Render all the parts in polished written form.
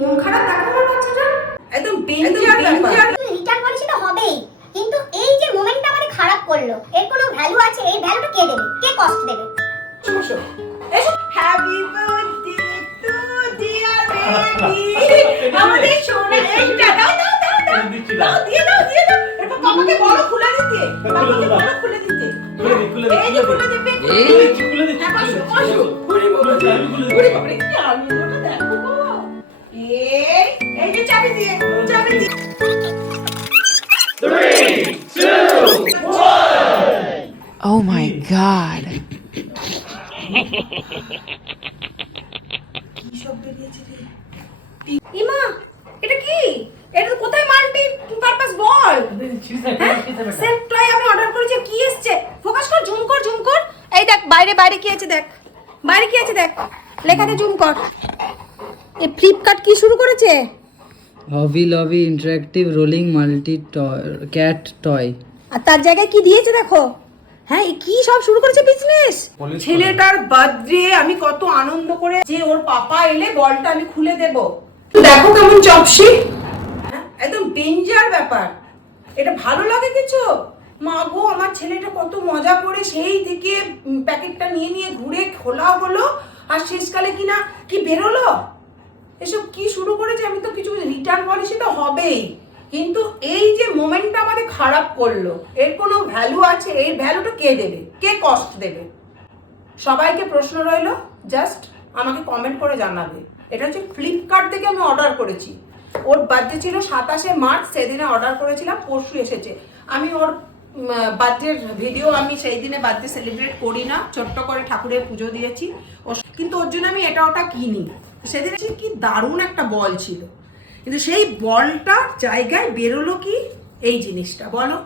মন খারাপ দেখো আমার বাচ্চাটা একদম ডেঞ্জার রিটার্ন পলিসিটা হবেই, কিন্তু এই যে মোমেন্টটা আমাদের খারাপ করলো এর কোনো ভ্যালু আছে? এই ভ্যালুটা কে দেবে, কে কস্ট দেবে? সমস্যা এসো happy birthday to dear baby আমাদের সোনা এইটা দাও দাও দাও দাও দাও দিয়ে দাও এরপর বাবাকে বড় খুলে দিতে বাবাকে বড় খুলে দিতে এই যে খুলে দিবে এই যে খুলে দিতে বসো বসো ঘুরে বাবারে কি আনন্দটা দেখো গো এই যে চাবি দিয়ে 3, 2, 1 Oh my god. কি সব বেরিয়েছে রে ইমা এটা কি এটা কোথায় মাল্টি পারপাস বল সেম টয় আমি অর্ডার করেছি কি এসেছে ফোকাস কর জুম কর এই দেখ বাইরে কি আছে দেখ বাইরে কি আছে দেখ লেখাতে জুম কর এই ফ্লিপকার্ট কি শুরু করেছে hobby lobby interactive rolling multi cat toy আর তার জায়গায় কি দিয়েছে দেখো হ্যাঁ কি সব শুরু করেছে বিজনেস ছেলেটার বার্থডে আমি কত আনন্দ করে যে ওর পাপা এলে বলটা আমি খুলে দেব দেখো কেমন চপসি হ্যাঁ একদম ডেঞ্জার ব্যাপার এটা ভালো লাগে কিছু মা গো আমার ছেলেটা কত মজা করে সেই থেকে প্যাকেটটা নিয়ে ঘুরে খোলা হলো আর শেষকালে কিনা কি বেরোলো এসব কি শুরু করেছে আমি তো কিছু রিটার্ন পলিসি তো হবেই কিন্তু এই যে মোমেন্টটা আমাদের খারাপ করলো এর কোনো ভ্যালু আছে এই ভ্যালুটা কে দেবে কে কস্ট দেবে সবাইকে প্রশ্ন রইলো জাস্ট আমাকে কমেন্ট করে জানাবে এটা হচ্ছে ফ্লিপকার্ট থেকে আমি অর্ডার করেছি ওর বার্থডে ছিল 27 মার্চ সেদিনে অর্ডার করেছিলাম পরশু এসেছে আমি ওর বার্থডের ভিডিও আমি সেই দিনে বার্থডে সেলিব্রেট করি না ছোট্ট করে ঠাকুরের পুজো দিয়েছি কিন্তু ওর জন্য আমি এটা ওটা কিনি সেদিন কি দারুণ একটা বল ছিল কিন্তু সেই বলটার জায়গায় বেরোলো কি এই জিনিসটা বলো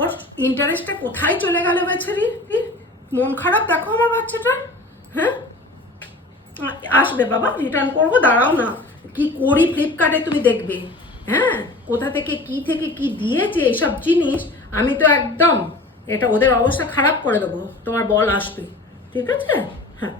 ওর ইন্টারেস্টটা কোথায় চলে গেল বেচারির মন খারাপ দেখো আমার বাচ্চাটা হ্যাঁ আসবে বাবা রিটার্ন করবো দাঁড়াও না কি করি ফ্লিপকার্টে তুমি দেখবে হ্যাঁ কোথা থেকে কি দিয়েছে এইসব জিনিস আমি তো একদম এটা ওদের অবস্থা খারাপ করে দেবো তোমার বল আসবে ঠিক আছে হ্যাঁ